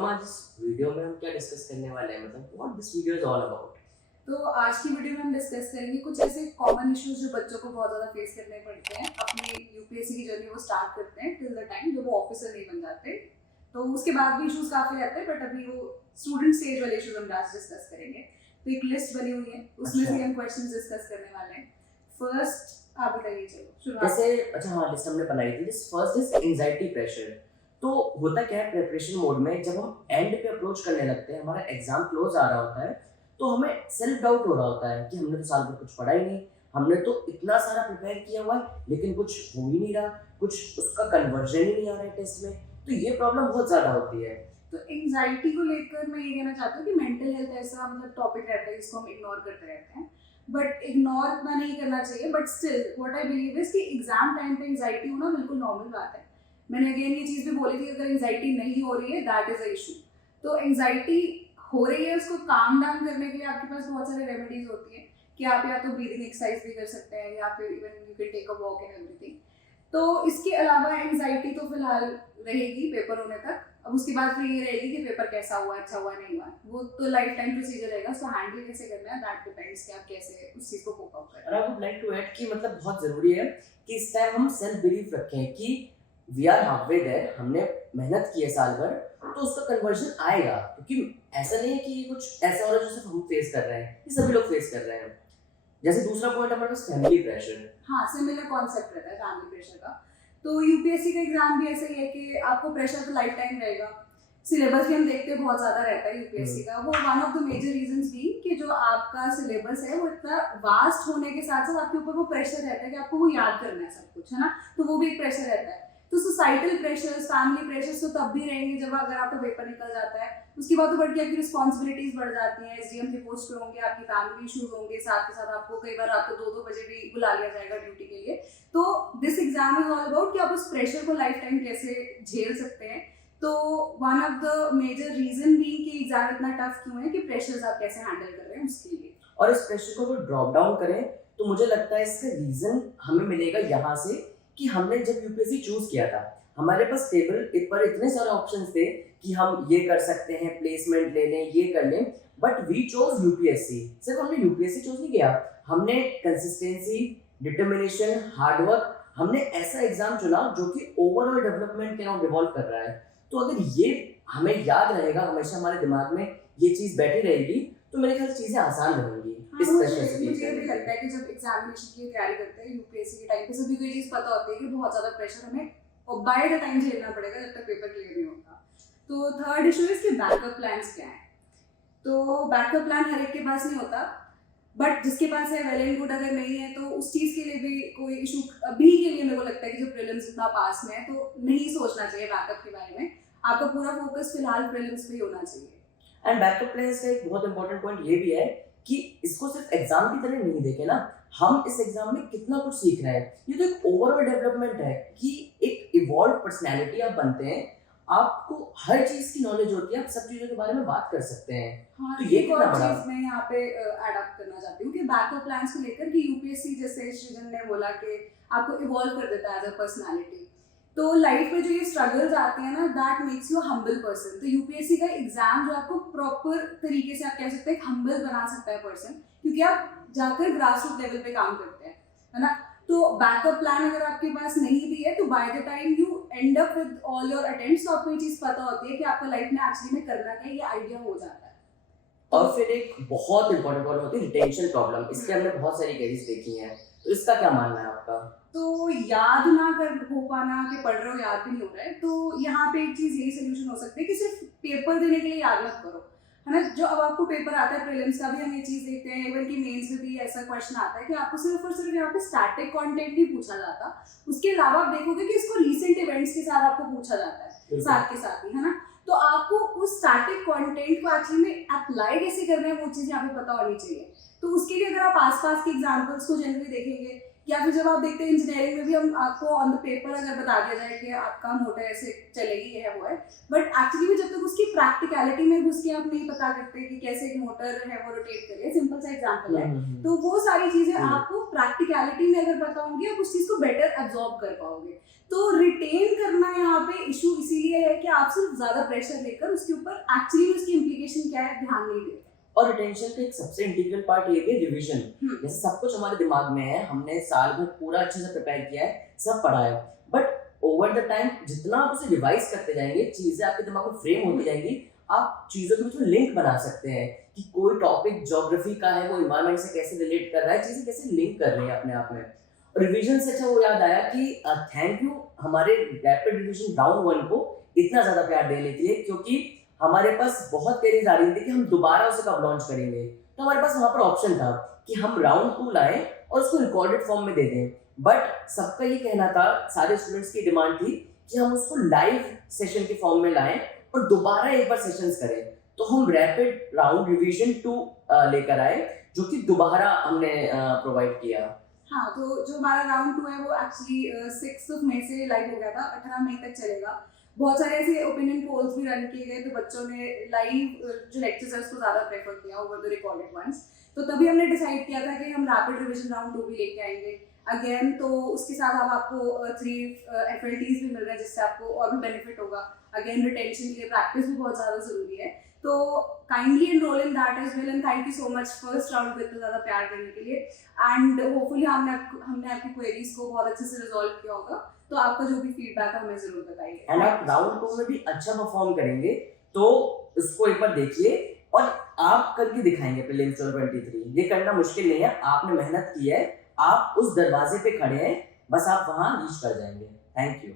हम आज इस वीडियो में हम क्या डिस्कस करने वाले हैं, मतलब what this video is all about. तो आज की वीडियो में हम डिस्कस करेंगे कुछ ऐसे कॉमन इश्यूज जो बच्चों को बहुत ज़्यादा फेस करने पड़ते हैं अपनी यूपीएससी की जर्नी वो स्टार्ट करते हैं टिल द टाइम जब वो ऑफिसर नहीं बन जाते। तो उसके बाद भी इश्यूज काफ़ी रहते हैं, बट अभी वो स्टूडेंट स्टेज वाले इश्यूज हम आज डिस्कस करेंगे। तो एक लिस्ट बनी हुई है, उसमें से हम क्वेश्चन डिस्कस करने वाले हैं। फर्स्ट आप बताइए, चलो शुरुआत। जैसे अच्छा हाँ, लिस्ट हमने बनाई थी। This first is anxiety pressure. तो होता क्या है, प्रिपरेशन मोड में जब हम एंड पे अप्रोच करने लगते हैं, हमारा एग्जाम क्लोज आ रहा होता है, तो हमें सेल्फ डाउट हो रहा होता है कि हमने तो साल भर कुछ पढ़ा ही नहीं, हमने तो इतना सारा प्रिपेयर किया हुआ है लेकिन कुछ हो ही नहीं रहा, कुछ उसका कन्वर्जन ही नहीं आ रहा है टेस्ट में। तो ये प्रॉब्लम बहुत ज़्यादा होती है। तो एंजाइटी को लेकर मैं ये कहना चाहती हूँ कि मेंटल हेल्थ ऐसा मतलब टॉपिक रहता है जिसको हम इग्नोर करते रहते हैं, बट इग्नोर इतना नहीं करना चाहिए। But still what I believe is कि एग्जाम टाइम पे एंजाइटी होना बिल्कुल नॉर्मल बात है। मैंने अगेन ये चीज़ भी बोली थी, अगर एंजाइटी नहीं हो रही है दैट इज अ इशू। तो एंजाइटी हो रही है, उसको काम डाउन करने के लिए आपके पास बहुत सारे रेमेडीज होती हैं कि आप या तो ब्रीदिंग एक्सरसाइज भी कर सकते हैं या फिर even you can take a walk and everything. तो इसके अलावा एंजाइटी तो फिलहाल रहेगी पेपर होने तक। अब उसके बाद फिर ये रहेगी कि पेपर कैसा हुआ, अच्छा हुआ, नहीं हुआ, वो तो लाइफ टाइम प्रोसीजर रहेगा। उसको हैंडल कैसे करना है दैट डिपेंड्स कि आप कैसे उस चीज़ को कोप अप और करें। I would like to add कि मतलब बहुत ज़रूरी है कि इस टाइम हम सेल्फ बिलीफ रखें कि वी आर हाफवे देयर, हमने मेहनत की है साल भर, तो उसका कन्वर्जन आएगा। क्योंकि ऐसा नहीं है कि ये कुछ ऐसा हो रहा है जो सिर्फ हम फेस कर रहे हैं, ये सभी लोग फेस कर रहे हैं। जैसे दूसरा पॉइंट हमारे पास फैमिली प्रेशर। हाँ, सिमिलर कॉन्सेप्ट रहता है फैमिली प्रेशर का। तो यूपीएससी का एग्जाम भी ऐसा ही है कि आपको प्रेशर तो लाइफ टाइम रहेगा। सिलेबस भी हम देखते हैं बहुत ज़्यादा रहता है यूपीएससी का। वो one of the major reasons भी कि जो आपका सिलेबस है वो इतना वास्ट होने के साथ साथ आपके ऊपर वो प्रेशर रहता है कि आपको वो याद करना है सब कुछ, है ना। तो वो भी एक प्रेशर रहता है। तो सोसाइटल प्रेशर्स, फैमिली प्रेशर्स तो तब भी रहेंगे जब अगर आपका पेपर निकल जाता है। उसके बाद तो बढ़ के आपकी रिस्पॉन्सिबिलिटीज बढ़ जाती हैं, एसडीएम के पोस्ट पे होंगे, आपकी फैमिली इशूज होंगे, साथ के साथ आपको कई बार आपको 2-2 बजे भी बुला लिया जाएगा ड्यूटी के लिए। तो this exam is all about कि आप उस प्रेशर को लाइफ टाइम कैसे झेल सकते हैं। तो one of the major reason भी कि एग्जाम इतना टफ क्यों है कि प्रेशर्स आप कैसे हैंडल कर रहे हैं उसके लिए। और इस प्रेशर को अगर ड्रॉप डाउन करें तो मुझे लगता है इसका रीजन हमें मिलेगा यहाँ से कि हमने जब यूपीएससी चूज किया था, हमारे पास टेबल पर इतने सारे ऑप्शंस थे कि हम ये कर सकते हैं, प्लेसमेंट ले लें, ये कर लें, बट वी चोज यूपीएससी। सिर्फ हमने यूपीएससी चूज नहीं किया, हमने कंसिस्टेंसी, डिटर्मिनेशन, हार्डवर्क, हमने ऐसा एग्जाम चुना जो कि ओवरऑल डेवलपमेंट के नाम रिवॉल्व कर रहा है। तो अगर ये हमें याद रहेगा, हमेशा हमारे दिमाग में ये चीज़ बैठी रहेगी, तो मेरे ख्याल चीज़ें आसान रहेंगी। हाँ, इस प्रेशर से मुझे ये भी लगता है कि जब एग्जामिनेशन की तैयारी करते हैं यूपीएससी के टाइम पे सभी को ये चीज़ पता होती है कि बहुत ज़्यादा प्रेशर हमें और बाय द टाइम झेलना पड़ेगा जब तक पेपर क्लियर नहीं होता। तो थर्ड इशू इज कि बैकअप प्लान्स क्या हैं। तो बैकअप प्लान हर एक के पास नहीं होता, बट जिसके पास है वेल एंड गुड। अगर नहीं है तो उस चीज़ के लिए भी कोई इशू अभी के लिए मेरे को लगता है कि जो प्रीलिम्स इतना पास में है तो नहीं सोचना चाहिए बैकअप के बारे में। आपका पूरा फोकस फिलहाल प्रीलिम्स पे ही होना चाहिए। एंड बैकअप प्लान्स का एक बहुत इंपॉर्टेंट पॉइंट ये भी है कि इसको सिर्फ एग्जाम की तरह नहीं देखें ना, हम इस एग्जाम में कितना कुछ सीख रहे हैं। ये तो एक ओवरऑल डेवलपमेंट है कि एक इवॉल्व पर्सनैलिटी आप बनते हैं, आपको हर चीज की नॉलेज होती है, आप सब चीजों के बारे में बात कर सकते हैं। हाँ, तो ये एक और कितना बड़ा चीज मैं यहाँ पे अडॉप्ट करना चाहती हूँ कि बैकअप प्लान्स को लेकर कि यूपीएससी जैसे सृजन ने बोला कि आपको इवॉल्व कर देता है एज अ पर्सनैलिटी। तो लाइफ में जो ये स्ट्रगल्स आते हैं ना that makes you humble person. तो यूपीएससी का एग्जाम जो आपको प्रॉपर तरीके से आप कह सकते हैं हम्बल बना सकता है पर्सन, क्योंकि आप जाकर ग्रास रूट लेवल पे काम करते हैं, है ना। तो बैकअप प्लान अगर आपके पास नहीं भी है तो by the time you and up with all your attempts तो आपको ये चीज़ पता होती है कि आपको लाइफ में एक्चुअली में करना क्या है, ये आइडिया हो जाता है। और फिर एक बहुत इंपॉर्टेंट प्रॉब्लम होती है रिटेंशन प्रॉब्लम। इसके हमने बहुत सारी केसेस देखी हैं, तो इसका क्या मानना है आपका? तो याद ना कर हो पाना कि पढ़ रहे हो याद भी नहीं हो रहा है, तो यहाँ पे एक चीज़ यही सोल्यूशन हो सकती है कि सिर्फ पेपर देने के लिए याद मत करो, है ना। जो अब आपको पेपर आता है प्रीलिम्स का भी हम ये चीज़ देखते हैं, इवन कि मेंस में भी ऐसा क्वेश्चन आता है कि आपको सिर्फ और सिर्फ यहाँ पे स्टैटिक कंटेंट नहीं पूछा जाता, उसके अलावा आप देखोगे कि इसको रीसेंट इवेंट्स के साथ आपको पूछा जाता है साथ के साथ ही, है ना। तो आपको उस स्टैटिक कंटेंट को एक्चुअली में अप्लाई कैसे करना है वो चीज़ यहाँ पे पता होनी चाहिए। तो उसके लिए अगर आप आसपास के एग्जाम्पल्स को जनरली देखेंगे या फिर जब आप देखते हैं इंजीनियरिंग में भी हम आपको ऑन द पेपर अगर बता दिया जाए कि आपका मोटर ऐसे चलेगी, ये है वो है, बट एक्चुअली में जब तक उसकी प्रैक्टिकलिटी में घुस के आप नहीं पता करते कि कैसे एक मोटर है वो रोटेट करे, सिंपल सा एग्जांपल है, तो वो सारी चीजें आपको प्रैक्टिकलिटी में अगर पता होंगी आप उस चीज को बेटर एब्जॉर्ब कर पाओगे। तो रिटेन करना यहाँ पे इशू इसीलिए है कि आप सिर्फ ज्यादा प्रेशर लेकर उसके ऊपर एक्चुअली उसकी इम्प्लीकेशन क्या है ध्यान नहीं देते। और रिटेंशन का एक सबसे इंटीग्रल पार्ट ये है रिवीजन। जैसे सब कुछ हमारे दिमाग में है, हमने साल भर पूरा अच्छे से प्रिपेयर किया है, सब पढ़ा है, बट ओवर द टाइम जितना आप उसे रिवाइज करते जाएंगे, चीजें आपके दिमाग में फ्रेम होती जाएंगी, आप चीजों के बीच में लिंक बना सकते हैं कि कोई टॉपिक ज्योग्राफी का है, वो इन्वायरमेंट से कैसे रिलेट कर रहा है, चीजें कैसे लिंक कर रही है अपने आप में। रिवीजन से अच्छा वो याद आया कि थैंक यू हमारे रैपिड रिवीजन राउंड 1 को इतना ज्यादा प्यार देने के लिए, क्योंकि हमारे पास बहुत क्वेरीज आ रही थी कि हम दोबारा उसे कब लॉन्च करेंगे, तो हमारे पास वहां पर ऑप्शन था कि हम राउंड 2 लाएं और उसको रिकॉर्डेड फॉर्म में दे दें, बट सबका ये कहना था, सारे स्टूडेंट्स की डिमांड थी कि हम उसको लाइव सेशन के फॉर्म में लाएं और दोबारा एक बार सेशंस करें। तो हम रैपिड राउंड रिवीजन 2 लेकर आए, जो कि दोबारा हमने प्रोवाइड किया। हाँ, तो जो हमारा राउंड 2 है वो एक्चुअली 6 मई से लाइव हो गया था, 18 मई तक चलेगा। बहुत सारे ऐसे ओपिनियन पोल्स भी रन किए गए, तो बच्चों ने लाइव जो लेक्चर्स है उसको ज़्यादा प्रेफर किया ओवर द रिकॉर्डेड वंस। तो तभी हमने डिसाइड किया था कि हम रैपिड रिवीजन राउंड 2 भी लेके आएंगे अगेन। तो उसके साथ अब आपको 3 FLTs भी मिल रहे हैं, जिससे आपको और भी बेनिफिट होगा। अगेन रिटेंशन के लिए प्रैक्टिस भी बहुत ज़्यादा ज़रूरी है, तो kindly enrol in that as well, and thank you so much first round को इतना ज़्यादा प्यार देने के लिए। एंड होपफुली हमने आपकी क्वेरीज को बहुत अच्छे से रिजॉल्व किया होगा, तो आपका जो भी फीडबैक है हमें जरूर बताइए। एंड आप राउंड 2 में भी अच्छा परफॉर्म करेंगे तो उसको एक बार देखिए और आप करके दिखाएंगे प्रीलिम्स 2023। ये करना मुश्किल नहीं है, आपने मेहनत की है, आप उस दरवाजे पे खड़े हैं, बस आप वहां रीच कर जाएंगे। Thank you.